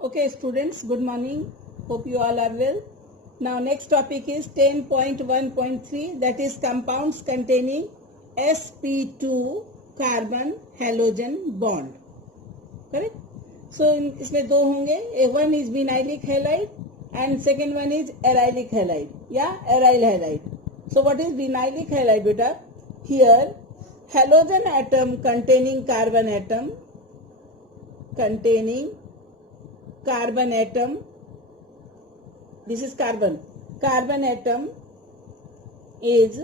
Okay, students, good morning. Hope you all are well. Now, next topic is 10.1.3, that is compounds containing sp2 carbon halogen bond. Correct? So, इसमें दो होंगे. One is vinylic halide and second one is arylic halide. Yeah, aryl halide. So, what is vinylic halide, beta? Here, halogen atom containing carbon atom this is carbon atom is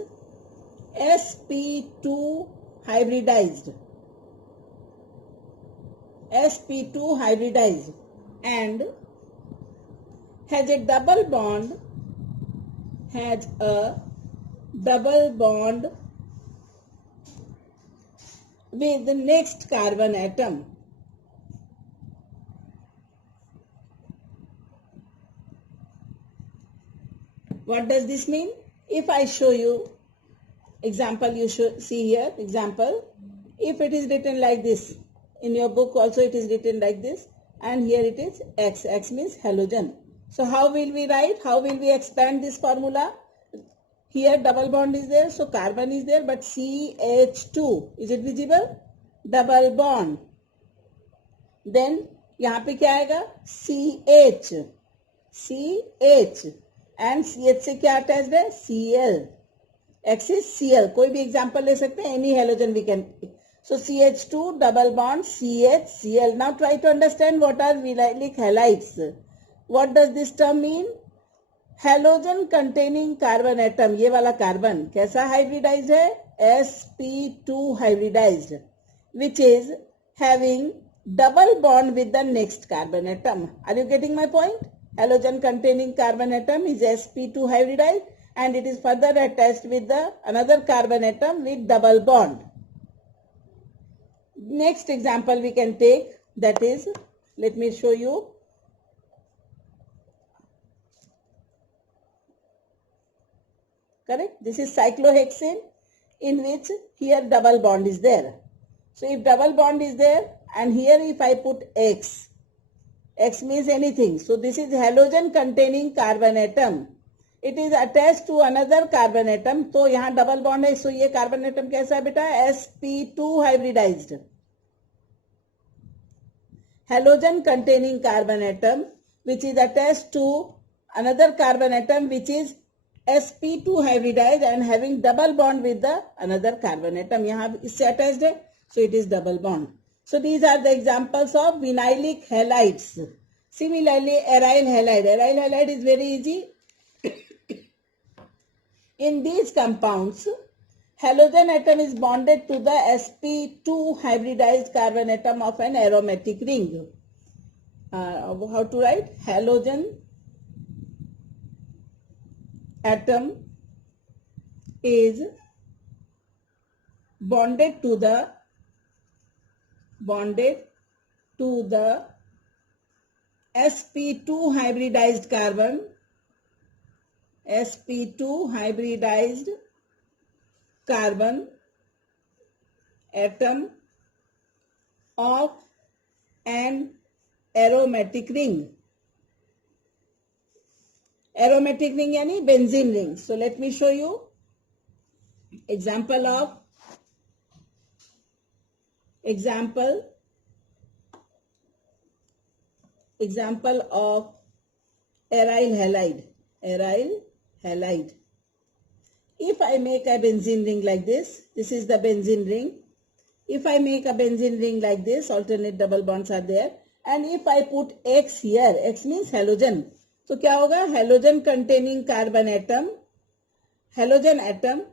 sp2 hybridized and has a double bond with the next carbon atom. What does this mean? If I show you example, you should see here example. If it is written like this, in your book also it is written like this, and here it is X. X means halogen. So how will we write? How will we expand this formula? Here double bond is there, so carbon is there, but CH2, is it visible? Double bond. Then यहाँ पे क्या आएगा? CH and CH से क्या attached है? Cl. X is Cl. कोई भी example ले सकते हैं. Any halogen we can. So CH2 double bond CH Cl. Now try to understand what are vinylic halides. What does this term mean? Halogen containing carbon atom. ये वाला carbon कैसा hybridized है? sp2 hybridized, which is having double bond with the next carbon atom. Are you getting my point? Halogen containing carbon atom is sp2 hybridized and it is further attached with the another carbon atom with double bond. Next example we can take, that is, let me show you. Correct? This is cyclohexane, in which here double bond is there. So if double bond is there and here if I put X means anything. So this is halogen containing carbon atom. It is attached to another carbon atom. तो यहाँ double bond है. So ये carbon atom कैसा है बेटा? sp2 hybridized. Halogen containing carbon atom which is attached to another carbon atom which is sp2 hybridized and having double bond with the another carbon atom. यहाँ इससे attached है. So it is double bond. So these are the examples of vinylic halides. Similarly, aryl halide. Aryl halide is very easy. In these compounds, halogen atom is bonded to the sp2 hybridized carbon atom of an aromatic ring. How to write? Halogen atom is bonded to the sp2 hybridized carbon atom of an aromatic ring. Aromatic ring यानी benzene ring. So let me show you example of aryl halide. If I make a benzene ring like this is the benzene ring. If I make a benzene ring like this, alternate double bonds are there, and if I put X here, X means halogen. So क्या होगा? Halogen containing carbon atom, halogen atom.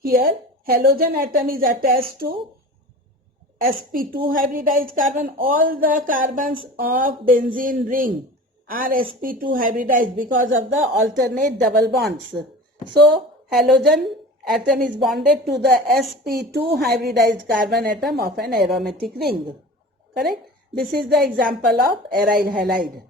Here halogen atom is attached to sp2 hybridized carbon. All the carbons of benzene ring are sp2 hybridized because of the alternate double bonds. So halogen atom is bonded to the sp2 hybridized carbon atom of an aromatic ring. Correct? This is the example of aryl halide.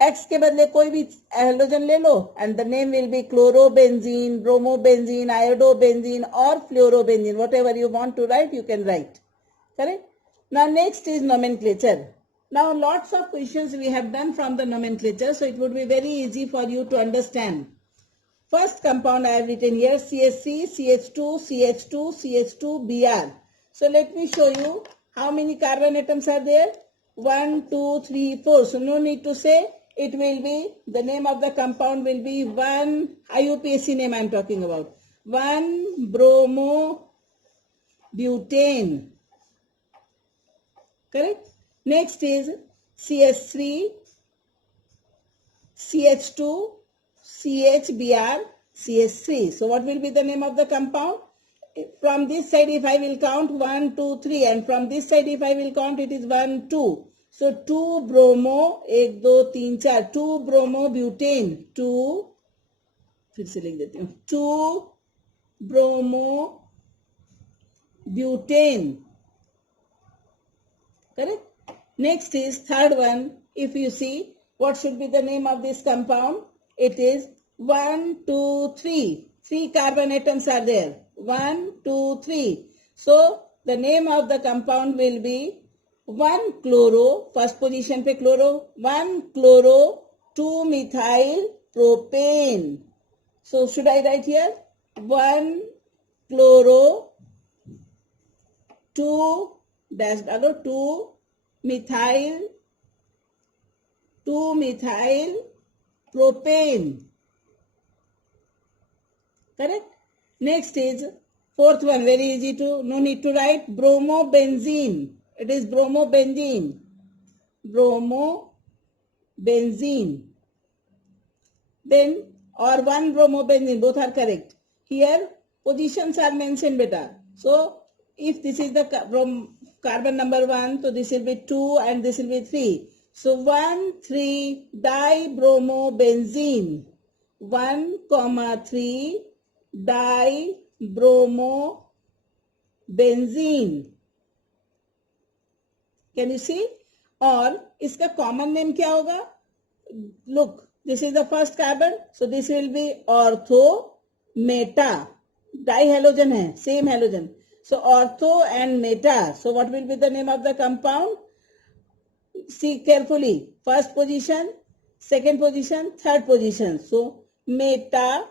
X के बदले कोई भी halogen ले लो and the name will be chlorobenzene, bromobenzene, iodobenzene or fluorobenzene. Whatever you want to write, you can write. Correct? Now next is nomenclature. Now lots of questions we have done from the nomenclature, so it would be very easy for you to understand. First compound I have written here CH3, CH2, CH2, CH2, Br. So let me show you how many carbon atoms are there. 1, 2, 3, 4. So no need to say. It will be, the name of the compound will be 1, IUPAC name I am talking about. 1-bromobutane. Correct? Next is CH3, CH2, CHBr, CH3. So what will be the name of the compound? From this side if I will count 1, 2, 3 and from this side if I will count it is 1, 2. So 2 bromo, 1, 2, 3, 4, 2 bromobutane, 2, फिर से लिख देती हूँ 2 bromobutane. Correct? Next is third one. If you see, what should be the name of this compound? It is 1, 2, 3. 3 carbon atoms are there. 1, 2, 3. So the name of the compound will be 1 chloro, first position pe chloro, 1 chloro, 2 methyl propane. So should I write here? 1 chloro, 2 dash डालो 2 methyl propane. Correct? Next is fourth one, very easy to, no need to write, bromobenzene. It is bromobenzene. Bromobenzene. Then, or 1 bromobenzene, both are correct. Here, positions are mentioned, beta. So, if this is the carbon number 1, so this will be 2 and this will be 3. So 1, 3 dibromobenzene. 1, 3 dibromobenzene. Can you see? और इसका common name क्या होगा? Look, this is the first carbon. So this will be ortho meta. Dihalogen है, same halogen. So ortho and meta. So what will be the name of the compound? See carefully. First position, second position, third position. So meta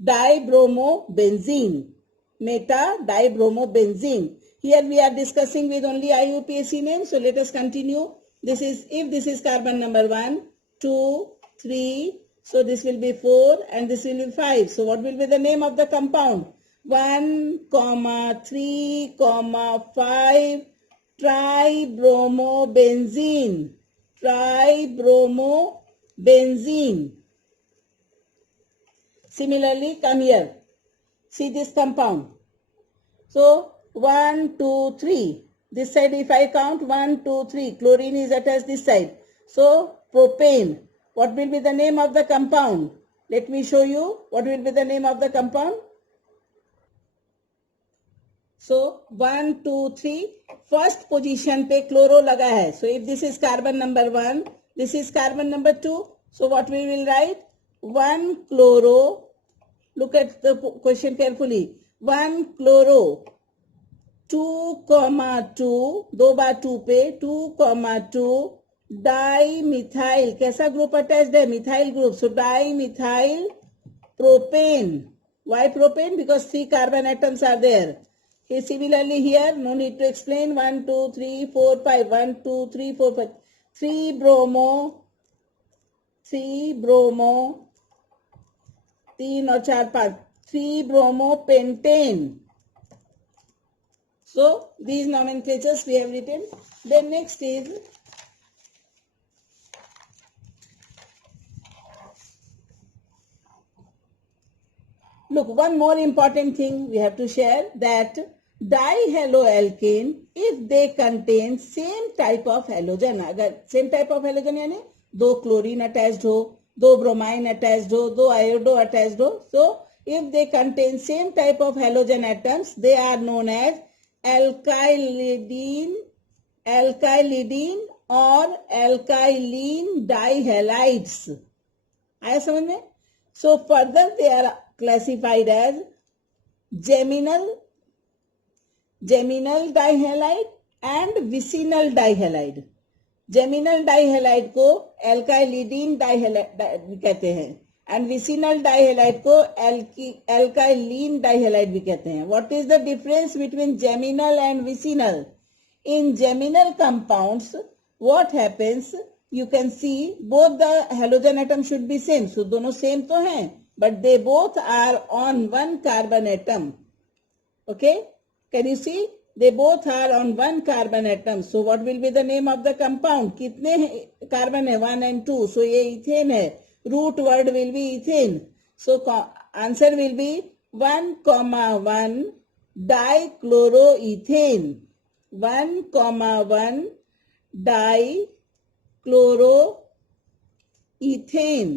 dibromobenzene. Meta dibromobenzene. Here we are discussing with only IUPAC name. So let us continue. This is, if this is carbon number 1, 2, 3. So this will be 4 and this will be 5. So what will be the name of the compound? 1, 3, 5 tribromobenzene. Tribromobenzene. Similarly, come here. See this compound. So 1, 2, 3. This side if I count 1, 2, 3. Chlorine is attached this side. So propane. What will be the name of the compound? Let me show you what will be the name of the compound. So 1, 2, 3. First position पे chloro लगा है. So if this is carbon number 1, this is carbon number 2. So what we will write? 1 chloro. Look at the question carefully. 1 chloro. 2, 2. दो बार 2 पे 2, 2. Dimethyl. कैसा group attached है? Methyl group. So dimethyl propane. Why propane? Because 3 carbon atoms are there. Okay, similarly here, no need to explain. 1, 2, 3, 4, 5. 1, 2, 3, 4, 5. 3 bromo. 3 bromo. 3 और 4, 5. 3 bromopentane. So these nomenclatures we have written. Then next is look, one more important thing we have to share, that dihaloalkane, if they contain same type of halogen, अगर same type of halogen यानी 2 chlorine attached हो, 2 bromine attached हो, 2 iodo attached हो, so if they contain same type of halogen atoms, they are known as alkylidene or alkylene dihalides. आया समझ में? So further they are classified as geminal dihalide and vicinal dihalide. Geminal dihalide को एल्काइलिडीन dihalide कहते हैं and vicinal dihalide को एल्काइलीन dihalide भी कहते हैं. What is the difference between geminal and vicinal? In geminal compounds, what happens? You can see both the halogen atom should be same. So दोनों same तो हैं, but they both are on one carbon atom. Okay? Can you see? They both are on one carbon atom. So what will be the name of the compound? कितने carbon है? 1 and 2. So ये ethane है. Root word will be ethane. So answer will be 1,1 dichloroethane. 1,1 dichloroethane.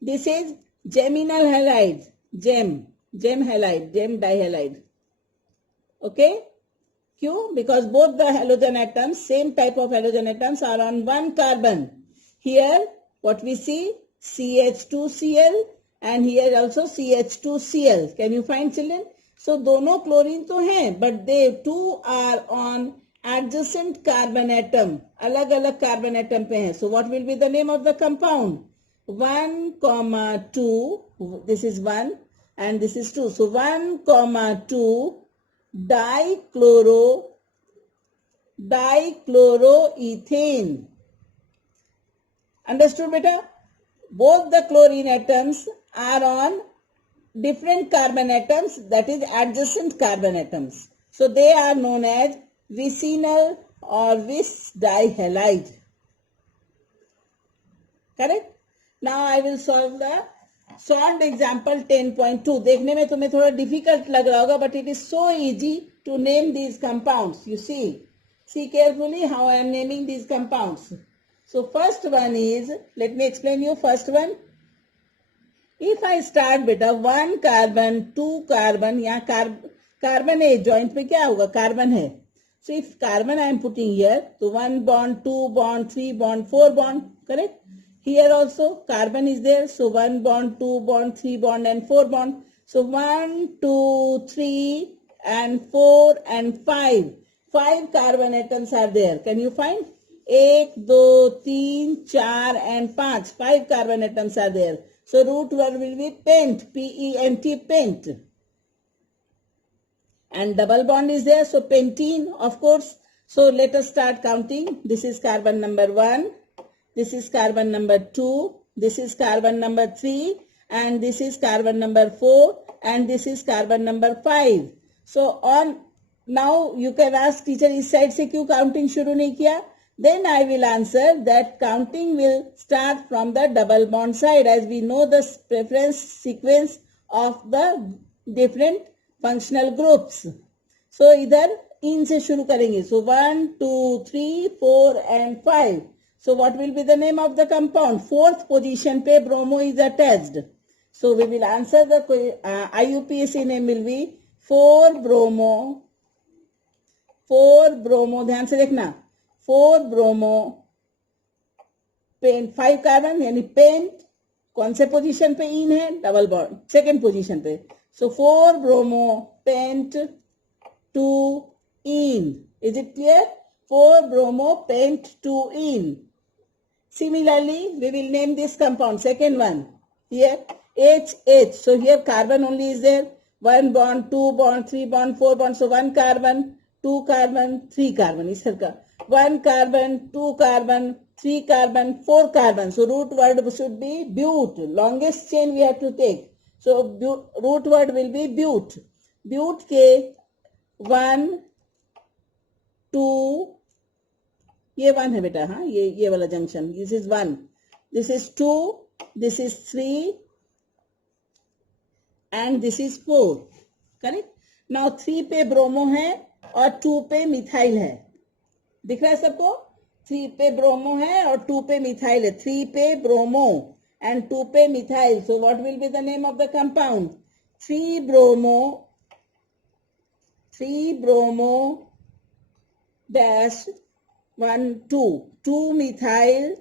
This is geminal halide, gem halide, gem dihalide. Okay? क्यों? Because both the halogen atoms, same type of halogen atoms are on one carbon. Here, what we see? CH2Cl and here also CH2Cl. Can you find, children? So दोनों chlorine तो हैं, but they two are on adjacent carbon atom. अलग अलग carbon atom पे हैं. So what will be the name of the compound? 1,2. This is 1 and this is 2. So 1,2 dichloroethane. Understood, beta? Both the chlorine atoms are on different carbon atoms, that is adjacent carbon atoms. So they are known as vicinal or vis dihalide. Correct? Now I will solve the solved example 10.2. देखने में तुम्हें थोड़ा difficult लग रहा होगा, but it is so easy to name these compounds. You see carefully how I am naming these compounds. So first one is, let me explain you first one. If I start beta 1 carbon, 2 carbon, यहाँ carbon है, joint पे क्या होगा? Carbon है. So if carbon I am putting here, so 1 bond, 2 bond, 3 bond, 4 bond, correct? Here also carbon is there, so 1 bond, 2 bond, 3 bond and 4 bond. So 1, 2, 3 and 4 and 5. 5 carbon atoms are there. Can you find? 1, 2, 3, 4 and 5. 5 carbon atoms are there. So root word will be pent, P-E-N-T, pent. And double bond is there, so pentene, of course. So let us start counting. This is carbon number 1. This is carbon number 2. This is carbon number 3. And this is carbon number 4. And this is carbon number 5. So on, now you can ask teacher, इस side से क्यों counting शुरू नहीं किया? Then I will answer that counting will start from the double bond side, as we know the preference sequence of the different functional groups. So इधर इन से शुरू करेंगे. So 1, 2, 3, 4 and 5. So what will be the name of the compound? Fourth position पे bromo is attached. So we will answer the IUPAC name will be 4-bromo. 4-bromo, ध्यान से देखना. 4-bromo paint 5 carbon यानी paint कौन से पोजीशन पे इन है? डबल बॉन्ड सेकेंड पोजीशन पे. So 4-bromo pent 2 ene. Is it clear? 4-bromo pent 2 ene. Similarly, we will name this compound. Second one here HH. So here carbon only is there. 1 bond, 2 bond, 3 bond, 4 bond. So 1 carbon, 2 carbon, 3 carbon. इस तरह का 1 carbon, 2 carbon, 3 carbon, 4 carbon. So root word should be bute. Longest chain we have to take. So root word will be bute. Bute के 1, 2, ये 1 है बेटा. हाँ, ये वाला junction. This is 1. This is 2. This is 3. And this is 4. Correct? Now 3 पे bromo है और 2 पे मिथाइल है. दिख रहा है सबको? 3 पे ब्रोमो है और 2 पे मिथाइल है. 3 पे ब्रोमो and 2 पे methyl. So what will be the name of the compound? 3-bromo dash 1, 2. 2-methyl.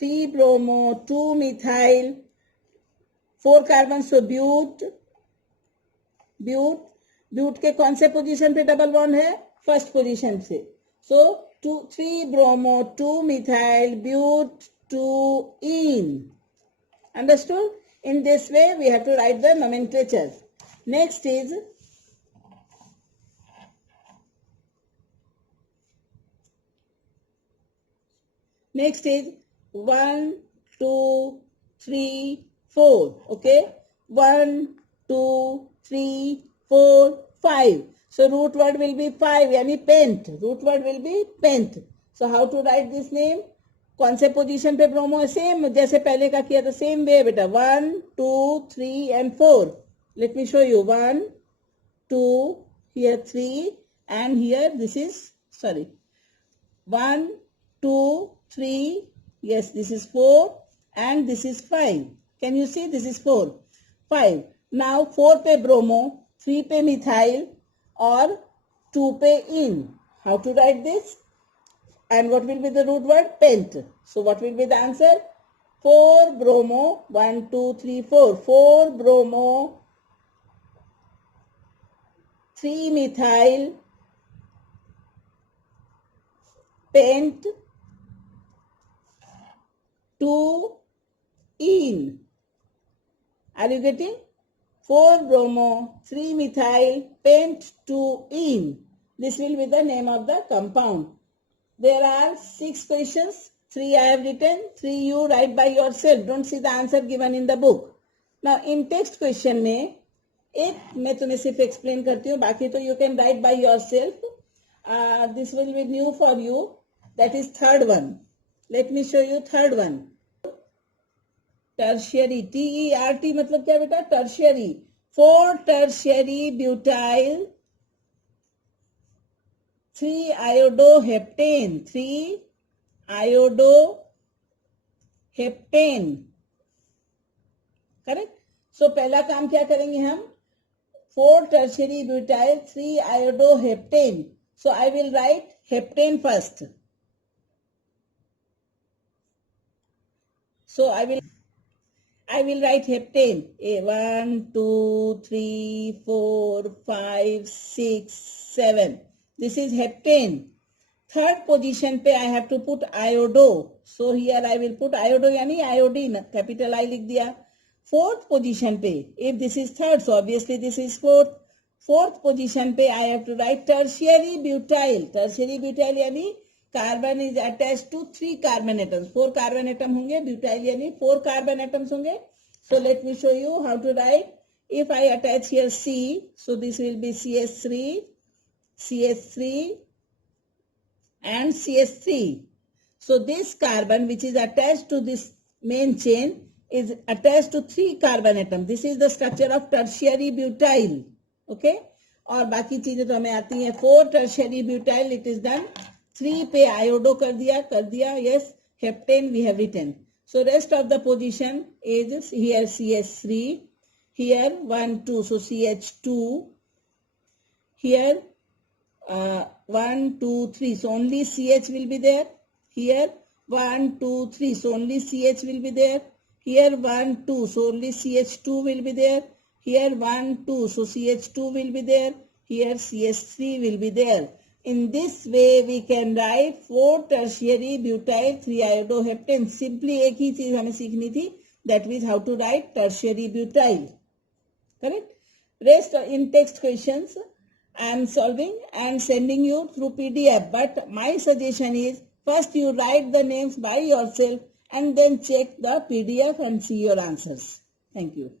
3-bromo, 2-methyl. 4 carbons, so bute. Bute के कौन से पोजीशन पे डबल बॉन्ड है? फर्स्ट पोजीशन से. So 3 bromo 2 methyl bute 2 ene. Understood? In this way we have to write the nomenclature. Next is Next is 1, 2, 3, 4. Okay? 1, 2, 3, 4, 5. So root word will be 5, yani pent. Root word will be pent. So how to write this name? कौन से पोजीशन पे bromo है? Same जैसे पहले का किया था, सेम वे बेटा. 1, 2, 3 and 4. Let me show you. 1, 2, here 3 and here this is, sorry, 1, 2, 3, yes, this is 4 and this is 5. Can you see? This is 4, 5. Now 4 पे ब्रोमो, 3 पे मिथाइल और 2 पे इन. How to write this? And what will be the root word? Pent. So what will be the answer? 4 bromo, 1, 2, 3, 4. 4 bromo, 3 methyl, pent, 2 ene. Are you getting? 4 bromo, 3 methyl, pent, 2 ene. This will be the name of the compound. There are 6 questions. 3 I have written. 3 you write by yourself. Don't see the answer given in the book. Now in text question में एक मैं तुम्हें सिर्फ explain करती हूँ, बाकी तो you can write by yourself. This will be new for you. That is third one. Let me show you third one. Tertiary. T-E-R-T मतलब क्या बेटा? Tertiary. 4 tertiary butyl 3 iodoheptane. 3 iodoheptane. Correct? So पहला काम क्या करेंगे हम? 4 tertiary butyl 3 iodoheptane. So I will write heptane first. So I will write heptane. 1, 2, 3, 4, 5, 6, 7. This is heptane. Third position पे I have to put iodo. So here I will put iodo यानी iodine. Capital I लिख दिया. Fourth position पे, if this is third, so obviously this is fourth. Fourth position पे I have to write tertiary butyl. Tertiary butyl यानी carbon is attached to 3 carbon atoms. 4 carbon atom होंगे. Butyl यानी 4 carbon atoms होंगे. So let me show you how to write. If I attach here C, so this will be CH3, CH3 and CH3. So this carbon which is attached to this main chain is attached to 3 carbon atoms. This is the structure of tertiary butyl. Okay? और बाकी चीजें तो हमें आती हैं. 4 tertiary butyl it is done. 3 पे iodo कर दिया. Yes, heptane we have written. So rest of the position is here CH3, here 1, 2, so CH2, here 1, 2, 3, so only CH will be there. Here 1, 2, 3, so only CH will be there. Here 1, 2, so only CH2 will be there. Here 1, 2, so CH2 will be there. Here CH3 will be there. In this way we can write 4 tertiary butyl 3 iodoheptane. Simply एक ही चीज हमें सीखनी थी. That means how to write tertiary butyl. Correct? Rest in text questions I am solving and sending you through PDF. But my suggestion is first you write the names by yourself and then check the PDF and see your answers. Thank you.